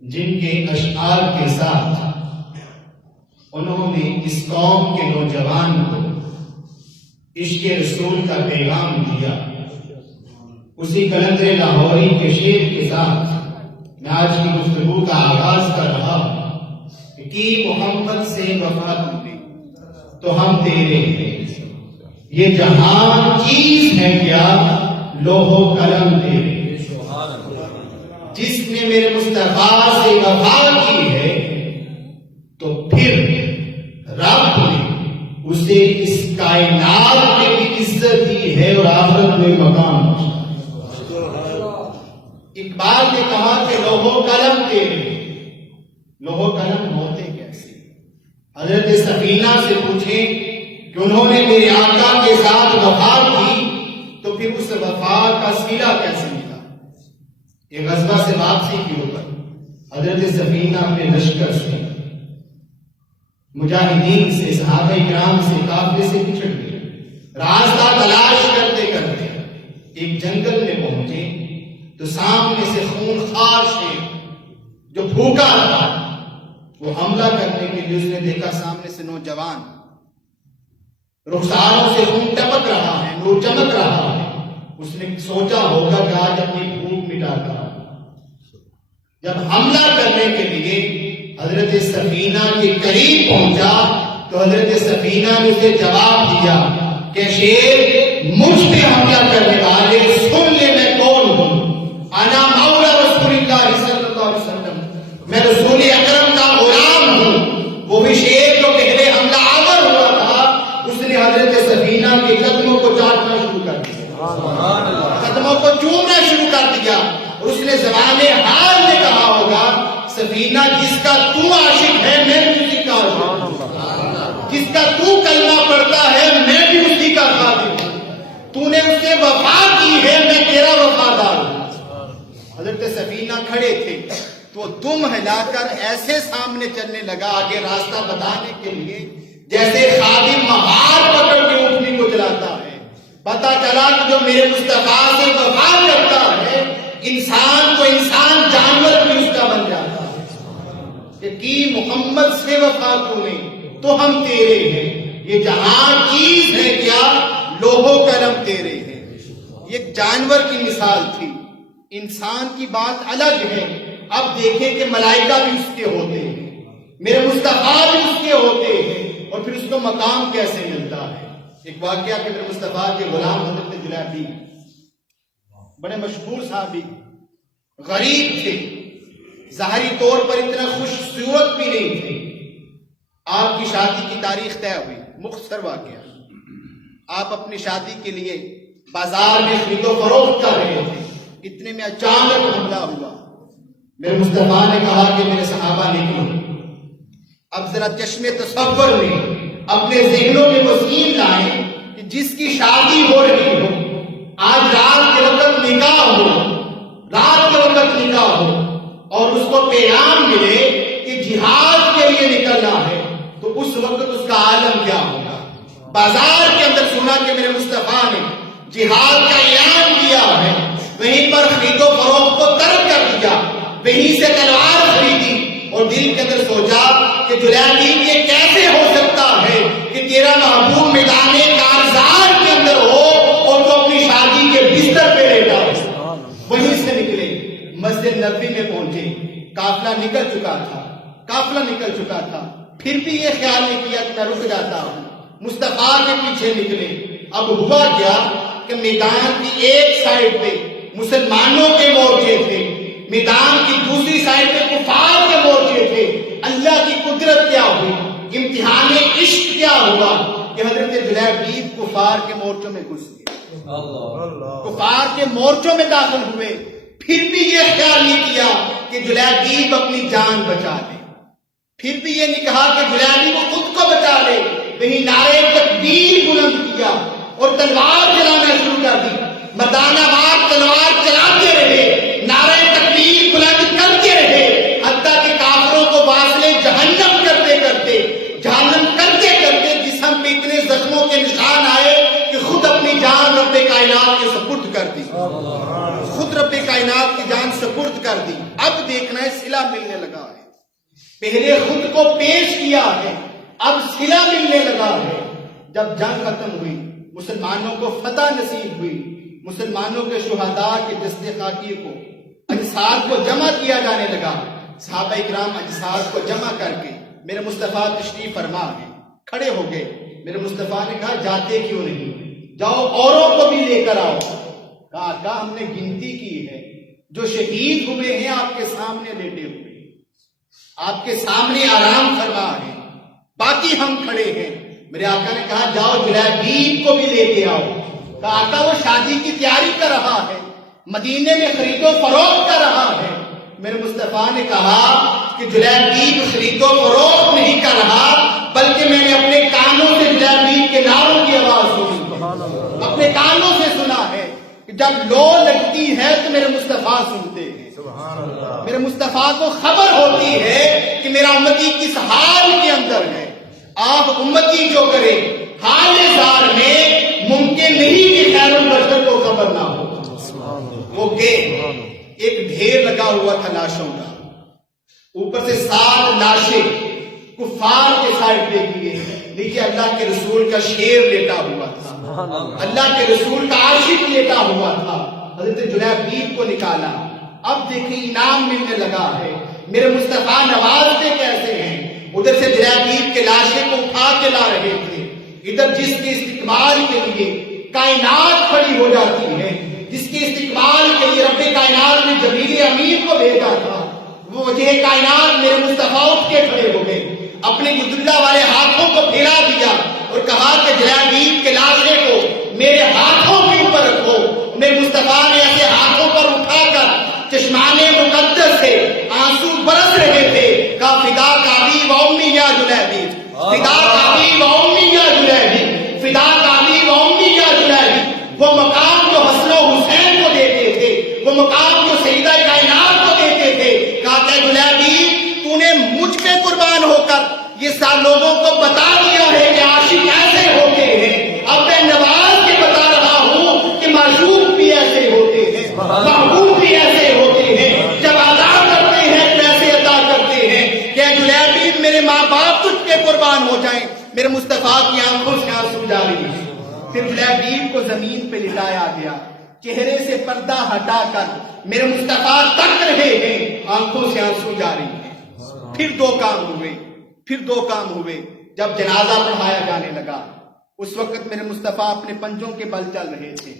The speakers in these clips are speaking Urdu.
جن کے اشعار کے ساتھ انہوں نے اس قوم کے نوجوان کو عشق رسول کا پیغام دیا، اسی قلندر لاہوری کے شعر کے ساتھ میں آج کی گفتگو کا آغاز کر رہا ہوں کہ محمد سے وفا تھی تو ہم تیرے ہیں، یہ جہاں چیز ہے کیا لوح و قلم تیرے، جس نے میرے مصطفیٰ سے وفا کی ہے تو پھر رب نے اسے اس کائنات میں بھی عزت دی ہے اور آخرت میں مقام۔ اقبال نے کہا کہ لوح و قلم تیرے، لوح و قلم ہوتے کیسے؟ حضرت سفینہ سے پوچھیں کہ انہوں نے میرے آقا کے ساتھ وفا کی تو پھر اس وفا کا صلہ کیسے ملا؟ یہ غزوہ سے واپسی کی اوپر حضرت سفینہ اپنے لشکر سے، مجاہدین سے، صحابہ کرام سے، قافلے سے پچھڑ گئے، راستہ تلاش کرتے کرتے ایک جنگل میں پہنچے تو سامنے سے خونخوار شیر جو بھوکا تھا وہ حملہ کرنے کے لیے اس نے دیکھا، سامنے سے نوجوان، رخساروں سے خون ٹپک رہا ہے، نور چمک رہا ہے، اس نے سوچا ہوگا کہ آج اپنی بھوک مٹاتا۔ جب حملہ کرنے کے لیے حضرت سفینہ کے قریب پہنچا تو حضرت سفینہ نے اسے جواب دیا کہ شیر مجھ پہ حملہ کرنے والے سن لے میں کون ہوں، انا مولا رسول اللہ صلی اللہ علیہ وسلم، میں رسول اکرم کا غلام ہوں۔ وہ بھی شیر جو پہلے حملہ آور ہوا تھا اس نے حضرت سفینہ کے قدموں کو چاٹنا شروع کر دیا، قدموں کو چومنا شروع کر دیا، اور اس نے زبان حال میں کہا ہوگا سفینہ جس کا تو عاشق ہے میں بھی اسی کا عاشق ہوں، جس کا تو کلمہ پڑھتا ہے میں بھی اسی کا خادم ہوں، تو نے اس سے وفا کی ہے میں تیرا وفادار ہوں۔ حضرت سفینہ کھڑے تھے تو دم ہلا کر ایسے سامنے چلنے لگا آگے راستہ بتانے کے لیے جیسے خادم مہار پکڑ کے اونٹنی کو چلاتا ہے۔ پتا چلا کہ جو میرے مصطفیٰ سے وفا کرتا ہے انسان کو انسان، جانور بھی اس کا بن جاتا ہے۔ کہ محمد سے وفا تو نے تو ہم تیرے ہیں، یہ جہاں چیز ہے کیا لوح و قلم تیرے ہیں۔ یہ جانور کی مثال تھی، انسان کی بات الگ ہے۔ اب دیکھیں کہ ملائکہ بھی اس کے ہوتے ہیں، میرے مصطفیٰ بھی اس کے ہوتے ہیں، اور پھر اس کو مقام کیسے ملتا ہے۔ ایک واقعہ کہ میرے مصطفیٰ کے غلام حضرت جلیبی بڑے مشہور صحابی، غریب تھے، ظاہری طور پر اتنا خوش صورت بھی نہیں تھے۔ آپ کی شادی کی تاریخ طے ہوئی، مختصر واقعہ، آپ اپنی شادی کے لیے بازار میں خرید و فروخت کر رہے تھے، اتنے میں اچانک حملہ ہوا۔ میرے مصطفیٰ نے کہا کہ میرے صحابہ نکلو، اب ذرا چشم تصور میں اپنے ذہنوں میں وہ سین لائیں کہ جس کی شادی ہو رہی ہو، آج رات کے وقت نکاح ہو، رات کے وقت نکاح ہو، اور اس کو پیغام ملے کہ جہاد کے لیے نکلنا ہے تو اس وقت اس کا عالم کیا ہوگا۔ بازار کے اندر سنا کہ میرے مصطفیٰ نے جہاد کا اعلان کیا ہے، وہیں پر خرید و فروخت کو ترک کر دیا، وہیں سے تلوار خریدی، اور دل کے اندر سوچا کہ جلیبی یہ کیسے ہو سکتا ہے کہ تیرا محبوب میدان کارزار کے اندر ہو اور تو اپنی شادی کے بستر پہ لیٹا ہو۔ وہیں سے نکلے، مسجد نبوی میں پہنچے، قافلہ نکل چکا تھا، پھر بھی یہ خیال نہیں کیا کہ میں رک جاتا ہوں، مصطفیٰ کے پیچھے نکلے۔ اب ہوا کیا کہ میدان کی ایک سائڈ پہ مسلمانوں کے مورچے تھے، میدان کی دوسری سائڈ پہ کفار کے مورچے تھے۔ اللہ کی قدرت کیا ہوئی، امتحان عشق کیا ہوا کہ حضرت جلیبی کفار کے مورچوں میں گھس گئے، کفار کے مورچوں میں داخل ہوئے، پھر بھی یہ خیال نہیں کیا کہ جلیبی اپنی جان بچا لے، پھر بھی یہ نہیں کہا کہ جلیبی وہ خود کو بچا لے، وہیں نعرے تکبیر بلند کیا اور تلوار چلانا شروع کر دی، مردانہ وار تلوار چلاتے رہے، نعرے تکبیر بلند کرتے رہے، حتیٰ کہ کافروں کو واصلے جہنم کرتے کرتے جسم پہ اتنے زخموں کے نشان آئے کہ خود اپنی جان رب کائنات کے سپرد کر دی، خود رب کائنات کی جان سپرد کر دی۔ اب دیکھنا ہے صلہ ملنے لگا ہے. پہلے خود کو پیش کیا ہے، اب صلہ ملنے لگا ہے. جب جنگ ختم ہوئی، مسلمانوں کو فتح نصیب ہوئی، مسلمانوں کے شہداء کے جسد خاکی کو، اجساد کو جمع کیا جانے لگا. صحابہ اکرام اجساد کو جمع کر کے میرے مصطفیٰ تشریف فرما ہے، کھڑے ہو گئے. میرے مصطفیٰ نے کہا جاتے کیوں نہیں، جاؤ اوروں کو بھی لے کر آؤ. کہا آقا ہم نے گنتی کی ہے، جو شہید ہوئے ہیں آپ کے سامنے لیٹے ہوئے، آپ کے سامنے آرام فرما ہے، باقی ہم کھڑے ہیں. میرے آقا نے کہا جاؤ جلیبیب کو بھی لے کے آؤ. کہا آقا وہ شادی کی تیاری کر رہا ہے، مدینے میں خرید و فروخت کر رہا ہے. میرے مصطفیٰ نے کہا کہ جلیبیب خرید و فروخت نہیں کر رہا، بلکہ میں نے اپنے کانوں سے جلیبیب کے نعروں کی آواز سنی، اپنے کانوں سے سنا ہے کہ جب لو لگتی ہے تو میرے مصطفیٰ سنتے ہیں. میرے مصطفیٰ کو خبر ہوتی ہے کہ میرا امتی کس حال کے اندر ہے. آپ امتی جو کرے حال زار میں ممکن نہیں کہ خیر البشر کو خبر نہ ہو. وہ کہ ایک ڈھیر لگا ہوا تھا لاشوں کا، اوپر سے 7 لاشیں کفار کے سائڈ پہ کیے، نیچے اللہ کے رسول کا شیر لیٹا ہوا تھا، اللہ کے رسول کا عاشق لیٹا ہوا تھا. حضرت جلیبیب کو نکالا. اب دیکھیں انعام ملنے لگا ہے. میرے مصطفیٰ نوازتے کیسے ہیں. ادھر سے جلیبیب کے لاشیں کو اٹھا کے لا رہے تھے، ادھر جس کے استقبال کے لیے کائنات کھڑی ہو جاتی ہے، جس کے استقبال کے لیے رب کائنات نے جبریل امین کو بھیجا تھا، وہ وجہ کائنات میرے مصطفیٰ اٹھ کے کھڑے ہو گئے، اپنے عبداللہ والے ہاتھوں کو پھیلا دیا اور کہا کہ جلیبیب کے لاشے کو میرے ہاتھوں کے اوپر رکھو. میرے مصطفیٰ نے ایسے ہاتھوں پر اٹھا کر چشمان مقدس سے آنسو برس رہے تھے. کہا فدا کابی و امی یا جلیبیب، فدا کابی و امی یا جلیبیب، فدا کابی و امی یا جلیبیب. وہ مقام جو حسن و حسین کو دیتے تھے، وہ مقام جو سیدہ کائنات کو دیتے تھے. کہا کہ جلیبیب تو نے مجھ پہ قربان ہو کر یہ سب لوگوں کو بتا دیا ہے کہ عاشق ایسے ہوتے ہیں. اب میں نواز کے بتا رہا ہوں کہ معشوق بھی ایسے ہوتے ہیں، محبوب بھی ایسے ہوتے ہیں. جب ادا کرتے ہیں تو ایسے ادا کرتے ہیں کہ جلیبیب میرے ماں باپ تجھ پہ قربان ہو جائیں. میرے مصطفیٰ کی آنکھوں سے آنسو جاری. پھر جلیبیب کو زمین پہ لٹایا گیا، چہرے سے پردہ ہٹا کر میرے مصطفیٰ تک رہے ہیں، آنکھوں سے آنسو جاری ہیں. پھر دو کام ہوئے. جب جنازہ پڑھایا جانے لگا اس وقت میرے مصطفیٰ اپنے پنجوں کے بل چل رہے تھے.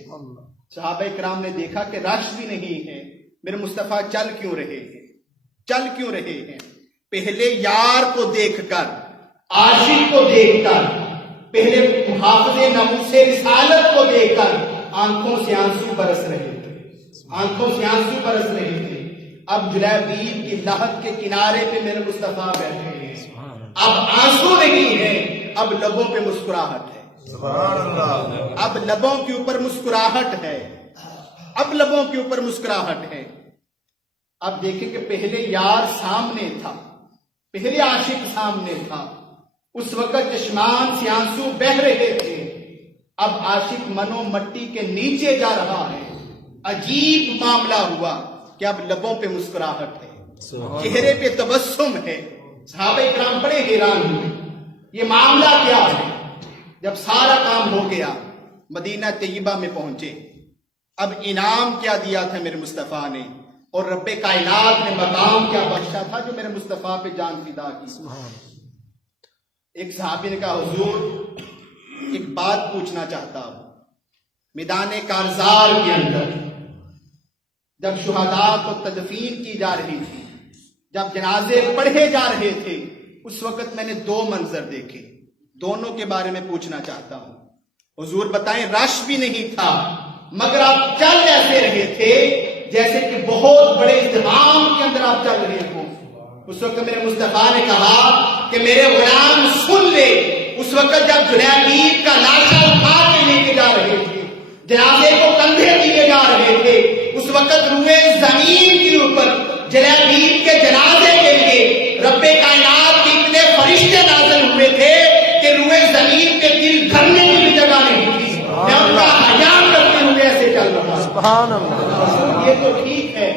صحابہ کرام نے دیکھا کہ رش بھی نہیں ہے، میرے مصطفیٰ چل کیوں رہے ہیں. پہلے یار کو دیکھ کر، عاشق کو دیکھ کر، پہلے محافظ ناموس رسالت کو دیکھ کر آنکھوں سے آنسو برس رہے تھے. اب جلیبیب کی لحد کے کنارے پہ میرے مصطفیٰ بیٹھے ہیں. اب آنسو نہیں ہے، اب لبوں پہ مسکراہٹ ہے. اب لبوں کے اوپر مسکراہٹ ہے. اب دیکھیں کہ پہلے یار سامنے تھا، پہلے عاشق سامنے تھا، اس وقت چشمان سے آنسو بہ رہے تھے. اب عاشق منو مٹی کے نیچے جا رہا ہے. عجیب معاملہ ہوا کہ اب لبوں پہ مسکراہٹ ہے، چہرے پہ تبسم ہے. صحابہ کرام بڑے حیران ہوئے، یہ معاملہ کیا ہے. جب سارا کام ہو گیا مدینہ طیبہ میں پہنچے. اب انعام کیا دیا تھا میرے مصطفیٰ نے، اور رب کائنات نے مقام کیا بخشا تھا جو میرے مصطفیٰ پہ جان فدا کی. ایک صحابی نے کہا حضور ایک بات پوچھنا چاہتا ہوں. میدان کارزار کے اندر جب شہداء کو تدفین کی جا رہی تھی، جب جنازے پڑھے جا رہے تھے، اس وقت میں نے 2 منظر دیکھے، دونوں کے بارے میں پوچھنا چاہتا ہوں. حضور بتائیں رش بھی نہیں تھا مگر آپ چل ایسے رہے تھے جیسے کہ بہت بڑے اہتمام کے اندر آپ چل رہے ہوں. اس وقت میرے مصطفیٰ نے کہا کہ میرے غلام سن لے. اس وقت جب جلیبیب کا لاشا اٹھا کے لے کے جا رہے تھے، جنازے کو کندھے دیے جا رہے تھے، اس وقت روئے زمین کے اوپر جلیبیب کے جنازے کے لیے رب کائنات کے اتنے فرشتے نازل ہوئے تھے کہ روئے زمین پہ دل دھرنے کی بھی جگہ نہیں تھی. میں ان کا حیا کرتے ہوئے ایسے چل رہا. سبحان اللہ. یہ تو ٹھیک ہے،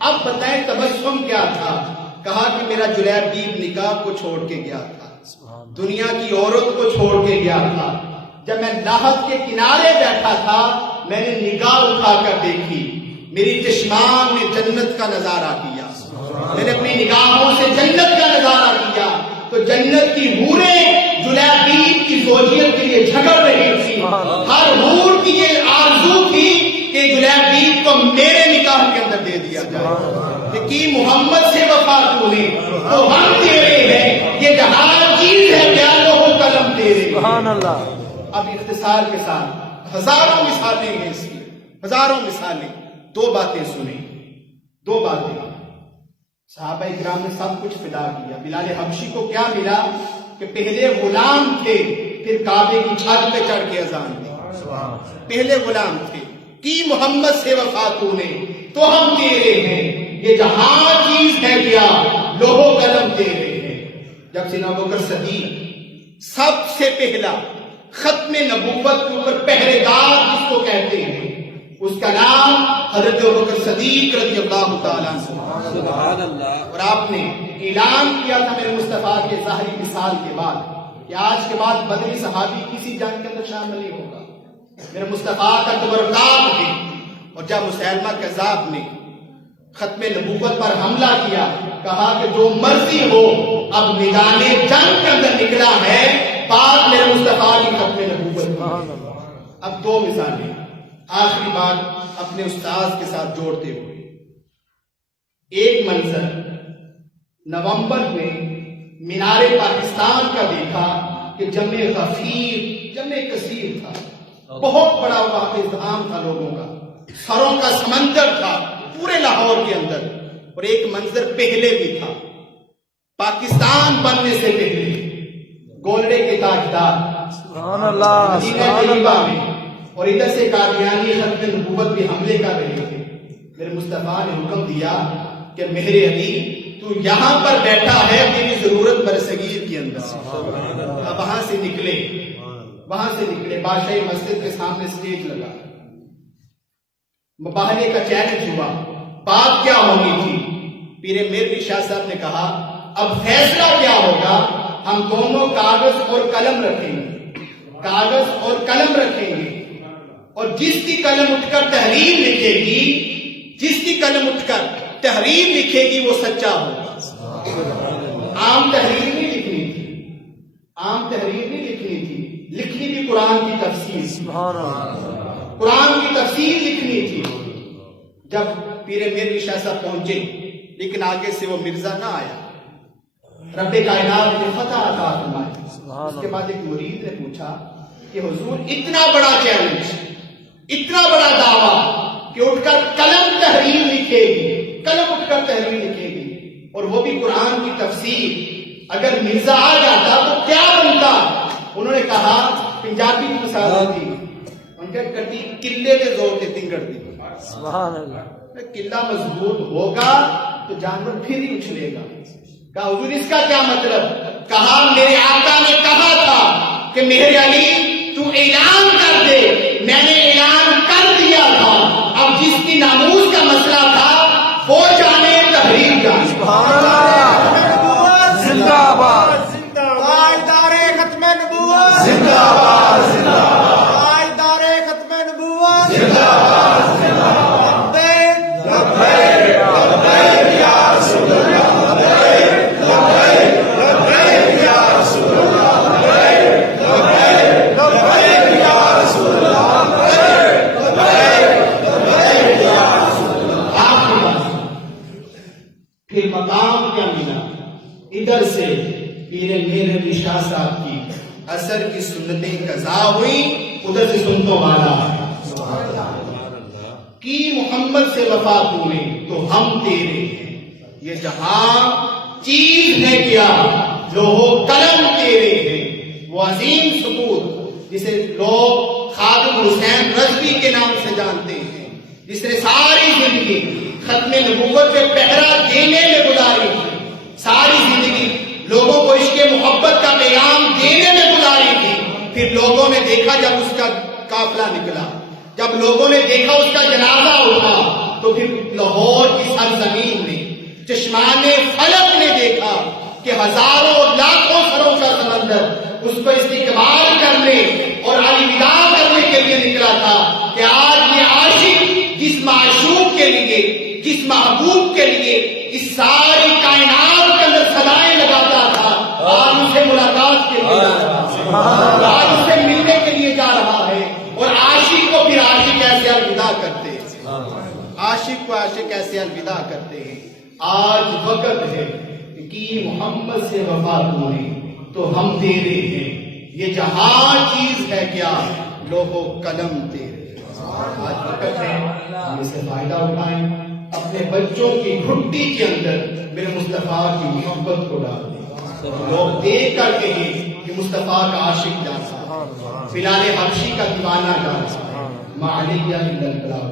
اب آپ بتائیں تبسم کیا تھا؟ کہا کہ میرا جلیبیب نکاح کو چھوڑ کے گیا تھا، دنیا کی عورت کو چھوڑ کے گیا تھا. جب میں نہر کے کنارے بیٹھا تھا میں نے نگاہ اٹھا کر دیکھی، میری چشمان نے جنت کا نظارہ کیا، میں نے اپنی نگاہوں سے جنت کا نظارہ کیا. تو جنت کی حوریں جلیبیب کی زوجیت کے لیے جھگڑ رہی تھی. ہر حور کی یہ آرزو تھی کہ جلیبیب کو میرے نکاح کے اندر دے دیا جائے. کہ محمد سے وفا تو نے تو ہم تیرے ہیں، یہ جہاں چیز ہے کیا لوہ قلم تیرے. سبحان اللہ. اب اختصار کے ساتھ ہزاروں مثالیں ہیں اس میں، ہزاروں مثالیں. دو باتیں سنیں، دو باتیں. صحابہ کرام نے سب کچھ فدا کیا. بلال حبشی کو کیا ملا کہ پہلے غلام تھے، پھر کعبے کی چھت پہ چڑھ کے اذان دی. پہلے غلام تھے، کی محمد سے وفا تو نے تو ہم تیرے ہیں، یہ جہاں چیز ہے کیا لوہ قلم تیرے ہیں. جب سیدنا ابوبکر صدیق سب سے پہلا ختم نبوت کے اوپر پہرے دار جس کو کہتے ہیں، اس کا نام حضرت ابوبکر صدیق رضی اللہ تعالیٰ عنہ. اور آپ نے اعلان کیا تھا میرے مصطفیٰ کے ظاہری مثال کے بعد کہ آج کے بعد بدری صحابی کسی جنگ کے اندر شامل نہیں ہوگا. میرے مصطفیٰ کا تبرکات ہے. اور جب مسیلمہ کذاب نے ختم نبوت پر حملہ کیا، کہا کہ جو مرضی ہو، اب میدان جنگ کے اندر نکلا ہے پاک میرے مصطفیٰ کی ختم نبوت. اب دو مثالیں آخری بات اپنے استاذ کے ساتھ جوڑتے ہوئے. ایک منظر نومبر میں مینار پاکستان کا دیکھا کہ جمع غفیر، جمع کثیر تھا، بہت بڑا وہاں پہ ازدحام تھا لوگوں کا، سروں کا سمندر تھا پورے لاہور کے اندر. اور ایک منظر پہلے بھی تھا، پاکستان بننے سے پہلے گولڑے کے تاجدار مدینہ طیبہ میں، اور ادھر سے قادیانی ختم نبوت بھی حملے کر رہے تھے. میرے مصطفیٰ نے حکم دیا کہ مہر علی تو یہاں پر بیٹھا ہے، تیری ضرورت برصغیر کے اندر. اب وہاں سے نکلے، وہاں سے نکلے، بادشاہی مسجد کے سامنے سٹیج لگا، مباہلے کا چیلنج ہوا. بات کیا ہونی تھی؟ پیر میروی شاہ صاحب نے کہا اب فیصلہ کیا ہوگا؟ ہم دونوں کاغذ اور قلم رکھیں گے، کاغذ اور قلم رکھیں گے، اور جس کی قلم اٹھ کر تحریر لکھے گی، جس کی قلم اٹھ کر تحریر لکھے گی وہ سچا ہوگا. عام تحریر نہیں لکھنی تھی، عام تحریر نہیں لکھنی تھی، لکھنی بھی قرآن کی تفسیر، قرآن کی تفسیر لکھنی تھی. جب پیر میروی شاہ صاحب پہنچے لیکن آگے سے وہ مرزا نہ آیا، رب کائنات نے فتح عطا فرمائی. اس کے بعد ایک مرید نے پوچھا کہ حضور اتنا بڑا چیلنج، اتنا بڑا دعویٰ کہ اٹھ کر قلم تحریر لکھے گی، قلم اٹھ کر تحریر لکھے گی، اور وہ بھی قرآن کی تفسیر، اگر مرزا آ جاتا تو کیا بنتا؟ انہوں نے کہا پنجابی کی مثال تھی، ان کے کٹی قلعے کے زور کے تنگڑ دی. سبحان اللہ. قلعہ مضبوط ہوگا تو جانور پھر ہی اچھلے گا. کہا حضور اس کا کیا مطلب؟ کہا میرے آقا نے کہا تھا کہ مہر علی تو اعلان کر دے، میں نے اعلان کر دیا تھا، اب جس کی ناموس کا مسئلہ تھا وہ جانے تحریر جانے. سبحان اللہ. زندہ آباد، تاجدار ختم نبوت زندہ آباد، زندہ آباد، تاجدار ختم نبوت زندہ آباد، زندہ آباد. لبیک لبیک یا رسول اللہ، لبیک لبیک یا رسول اللہ، لبیک لبیک یا رسول اللہ، لبیک لبیک یا رسول اللہ. آخری بات پھر مقام کیا ملا؟ ادھر سے پیر میروی شاہ صاحب کی اثر کی سنتیں قضا ہوئی، ادھر سے سنتوں والا کی محمد سے وفا تو نے تو ہم تیرے ہیں، یہ جہاں چیز ہے کیا لوہ قلم تیرے ہیں. وہ عظیم سپور جسے لوگ خادم حسین رضوی کے نام سے جانتے ہیں، جس نے ساری زندگی ختم نبوت پہ پہرا دینے میں گزاری تھی، ساری زندگی لوگوں کو عشق محبت کا پیغام دینے میں گزاری تھی. پھر لوگوں نے دیکھا جب اس کا قافلہ نکلا، جب لوگوں نے دیکھا اس کا جنازہ اٹھا، تو پھر لاہور کی سرزمین میں چشمان فلک نے دیکھا کہ ہزاروں لاکھوں سروں کا سمندر اس کو استقبال کرنے اور الوداع کرنے کے لیے نکلا تھا کہ آج یہ عاشق جس معشوق کے لیے، جس محبوب کے لیے اس ساری کائنات کے اندر صدائیں لگاتا تھا، آج اسے ملاقات کے لیے جا رہا ہے، آج اسے ملنے کے لیے جا رہا ہے۔ اور عاشق کو پھر عاشق ایسے الوداع کرتے ہیں، عاشق کو عاشق ایسے الوداع کرتے ہیں۔ آج وقت ہے کہ محمد سے وفا ہوئے تو ہم تیرے ہیں، یہ جہاں چیز ہے کیا لوح و قلم تیرے۔ آج وقت ہے ہم اسے فائدہ اٹھائیں، اپنے بچوں کی گھٹی کے اندر میرے مصطفیٰ کی محبت کو ڈال دیں، لوگ دیکھ کر کہیں کہ مصطفیٰ کا عاشق جانسا، بلال حبشی کا دیوانہ جانسا، ما علیہ الا البلاغ۔